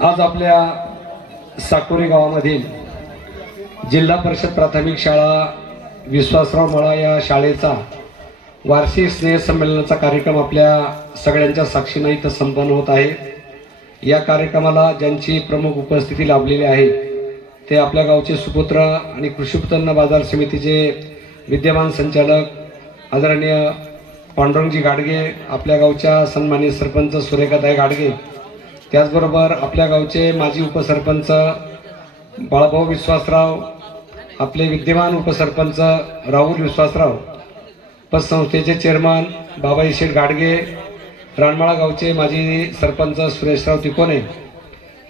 आज आपल्या साकोरी गावामधील जिल्हा परिषद प्राथमिक शाळा विश्वासराव मळा या शाळेचा वार्षिक स्नेहसंमेलनाचा कार्यक्रम आपल्या सगळ्यांच्या साक्षीने इथं संपन्न होत आहे। या कार्यक्रमाला ज्यांची प्रमुख उपस्थिती लाभलेली आहे ते आपल्या गावचे सुपुत्र आणि कृषी उत्पन्न बाजार समितीचे विद्यमान संचालक आदरणीय पांडुरंगजी गाडगे, आपल्या गावच्या सन्माननीय सरपंच सुरेखाताई गाडगे, त्याचबरोबर आपल्या गावचे माजी उपसरपंच बाळाभाऊ विश्वासराव, आपले विद्यमान उपसरपंच राहुल विश्वासराव, पतसंस्थेचे चेअरमन बाबाई शेठ गाडगे, रानमाळा गावचे माजी सरपंच सुरेशराव तिकोने,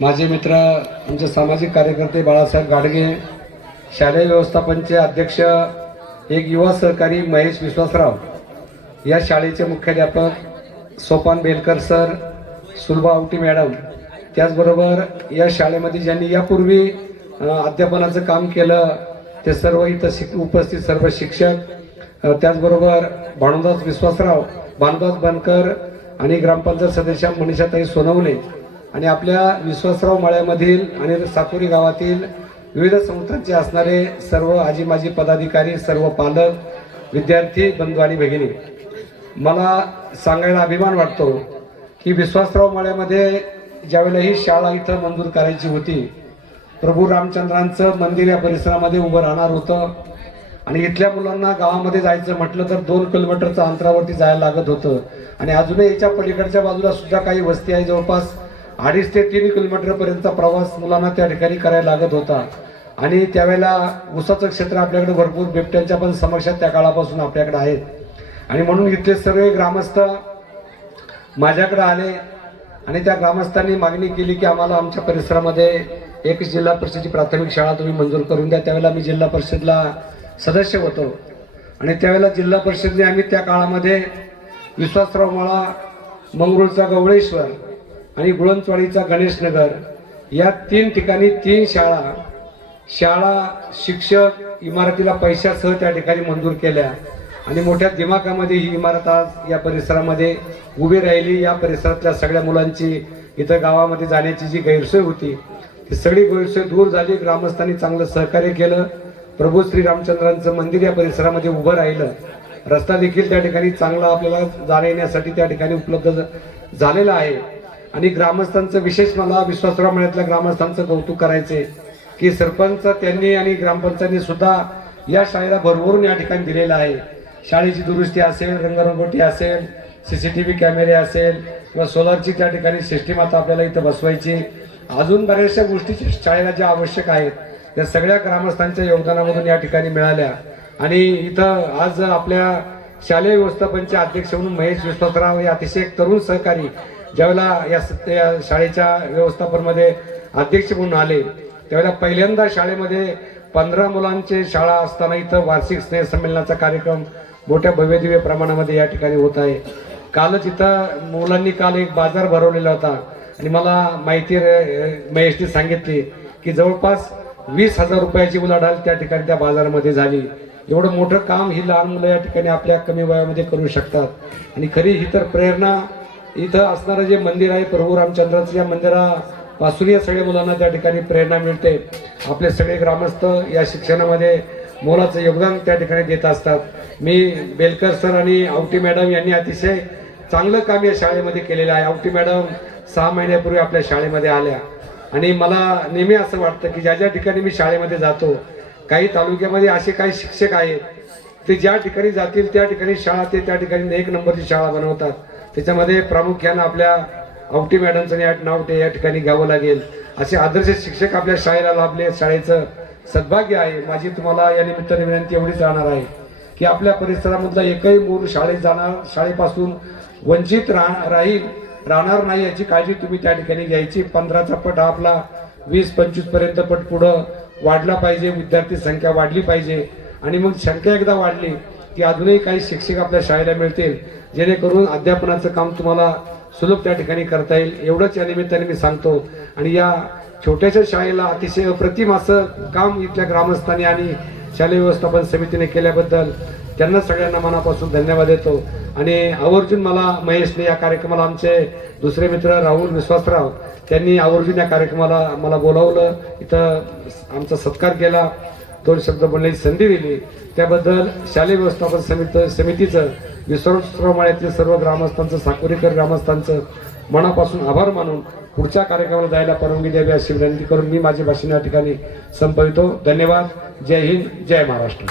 माझे मित्र आमचे सामाजिक कार्यकर्ते बाळासाहेब गाडगे, शालेय व्यवस्थापनचे अध्यक्ष एक युवा सहकारी महेश विश्वासराव, या शाळेचे मुख्याध्यापक सोपान बेलकर सर, सुलभा आवटी मॅडम, त्याचबरोबर या शाळेमध्ये ज्यांनी यापूर्वी अध्यापनाचं काम केलं ते सर्व इथं उपस्थित सर्व शिक्षक, त्याचबरोबर भानुदास विश्वासराव, भानुदास बनकर आणि ग्रामपंचायत सदस्य मनीषाताई सोनवणे आणि आपल्या विश्वासराव मळ्यामधील आणि साकोरी गावातील विविध संस्थांचे असणारे सर्व आजी माजी पदाधिकारी, सर्व पालक, विद्यार्थी बंधू आणि भगिनी, मला सांगायला अभिमान वाटतो की विश्वासराव मळ्यामध्ये ज्यावेळेला ही शाळा इथं मंजूर करायची होती, प्रभू रामचंद्रांचं मंदिर या परिसरामध्ये उभं राहणार होतं आणि इथल्या मुलांना गावामध्ये जायचं म्हटलं तर 2 किलोमीटरच्या अंतरावरती जायला लागत होतं आणि अजूनही याच्या पलीकडच्या बाजूला सुद्धा काही वस्ती आहे, जवळपास 2.5 ते 3 किलोमीटरपर्यंतचा प्रवास मुलांना त्या ठिकाणी करायला लागत होता आणि त्यावेळेला ऊसाचं क्षेत्र आपल्याकडे भरपूर बिबट्यांच्या पण समस्या त्या काळापासून आपल्याकडे आहेत आणि म्हणून इथले सर्व ग्रामस्थ माझ्याकडे आले आणि त्या ग्रामस्थांनी मागणी केली की आम्हाला आमच्या परिसरामध्ये एक जिल्हा परिषदेची प्राथमिक शाळा तुम्ही मंजूर करून द्या। त्यावेळेला मी जिल्हा परिषदला सदस्य होतो आणि त्यावेळेला जिल्हा परिषदेने आम्ही त्या काळामध्ये विश्वासराव मळा, मंगरुळचा गवळेश्वर आणि गुळंचवाडीचा गणेशनगर या 3 ठिकाणी 3 शाळा शिक्षक इमारतीला पैशासह त्या ठिकाणी मंजूर केल्या आणि मोठ्या दिमाखामध्ये ही इमारत आज या परिसरामध्ये उभी राहिली। या परिसरातल्या सगळ्या मुलांची इथं गावामध्ये जाण्याची जी गैरसोय होती ती सगळी गैरसोय दूर झाली। ग्रामस्थांनी चांगलं सहकार्य केलं, प्रभू श्री रामचंद्रांचं मंदिर या परिसरामध्ये उभं राहिलं, रस्ता देखील त्या ठिकाणी चांगला आपल्याला जाण्या येण्यासाठी त्या ठिकाणी उपलब्ध झालेला आहे आणि ग्रामस्थांचं विशेष मला विश्वासराव मळ्यातल्या ग्रामस्थांचं कौतुक करायचे की सरपंच त्यांनी आणि ग्रामपंचायतीने सुद्धा या शाळेला भरभरून या ठिकाणी दिलेलं आहे। शाळेची दुरुस्ती असेल, रंगरंगोटी असेल, CCTV कॅमेरे असेल किंवा सोलरची त्या ठिकाणी सिस्टीम आता आपल्याला इथं बसवायची, अजून बऱ्याचशा गोष्टी शाळेला ज्या आवश्यक आहेत त्या सगळ्या ग्रामस्थांच्या योगदानामधून या ठिकाणी मिळाल्या आणि इथं आज आपल्या शालेय व्यवस्थापनचे अध्यक्ष म्हणून महेश विश्वासराव हे अतिशय तरुण सहकारी ज्यावेळेला या शाळेच्या व्यवस्थापनमध्ये अध्यक्ष म्हणून आले त्यावेळेला पहिल्यांदा शाळेमध्ये 15 मुलांची शाळा असताना इथं वार्षिक स्नेहसंमेलनाचा कार्यक्रम मोठ्या भव्यदिव्य प्रमाणामध्ये या ठिकाणी होत आहे। कालच इथं मुलांनी काल एक बाजार भरवलेला होता आणि मला माहिती महेशने सांगितली की जवळपास 20,000 रुपयाची उलाढाल त्या ठिकाणी त्या बाजारामध्ये झाली। एवढं मोठं काम ही लहान मुलं या ठिकाणी आपल्या कमी वयामध्ये करू शकतात आणि खरी ही तर प्रेरणा इथं असणारं जे मंदिर आहे प्रभू रामचंद्राचं, या मंदिरापासून या सगळ्या मुलांना त्या ठिकाणी प्रेरणा मिळते। आपले सगळे ग्रामस्थ या शिक्षणामध्ये मोलाचं योगदान त्या ठिकाणी देत असतात। मी बेलकर सर आणि आवटी मॅडम यांनी अतिशय चांगलं काम या शाळेमध्ये केलेलं आहे। आवटी मॅडम 6 महिन्यापूर्वी आपल्या शाळेमध्ये आल्या आणि मला नेहमी असं वाटतं की ज्या ज्या ठिकाणी मी शाळेमध्ये जातो, काही तालुक्यामध्ये असे काही शिक्षक आहेत ते ज्या ठिकाणी जातील त्या ठिकाणी शाळा ते त्या ठिकाणी 1 नंबरची शाळा बनवतात। त्याच्यामध्ये प्रामुख्यानं आपल्या आवटी मॅडमचं नाव ते या ठिकाणी घ्यावं लागेल। असे आदर्श शिक्षक आपल्या शाळेला लाभले, शाळेचं सद्भाग्य आहे। माझी तुम्हाला या निमित्ताने विनंती एवढीच राहणार आहे की आपल्या परिसरामधला एकही मूल शाळेपासून वंचित राहणार नाही याची काळजी तुम्ही त्या ठिकाणी घ्यायची। 15चा पट आपला 20-25 पर्यंत पट पुढं वाढला पाहिजे, विद्यार्थी संख्या वाढली पाहिजे आणि मग संख्या एकदा वाढली की अजूनही काही शिक्षक आपल्या शाळेला मिळतील जेणेकरून अध्यापनाचं काम तुम्हाला सुलभ त्या ठिकाणी करता येईल। एवढंच या निमित्ताने मी सांगतो आणि या छोट्याशा शाळेला अतिशय अप्रतिम असं काम इथल्या ग्रामस्थांनी आणि शालेय व्यवस्थापन समितीने केल्याबद्दल त्यांना सगळ्यांना मनापासून धन्यवाद देतो आणि आवर्जून मला महेशने या कार्यक्रमाला, आमचे दुसरे मित्र राहुल विश्वासराव त्यांनी आवर्जून या कार्यक्रमाला मला बोलावलं, इथं आमचा सत्कार केला, 2 शब्द बोलण्याची संधी दिली. त्याबद्दल शालेय व्यवस्थापन समितीचं, विश्वासराव मळ्यातील सर्व ग्रामस्थांचं, साकोरीकर ग्रामस्थांचं मनापासून आभार मानून पुढच्या कार्यक्रमाला जायला परवानगी द्यावी अशी विनंती करून मी माझे भाषण या ठिकाणी संपवितो. धन्यवाद. जय हिंद, जय महाराष्ट्र.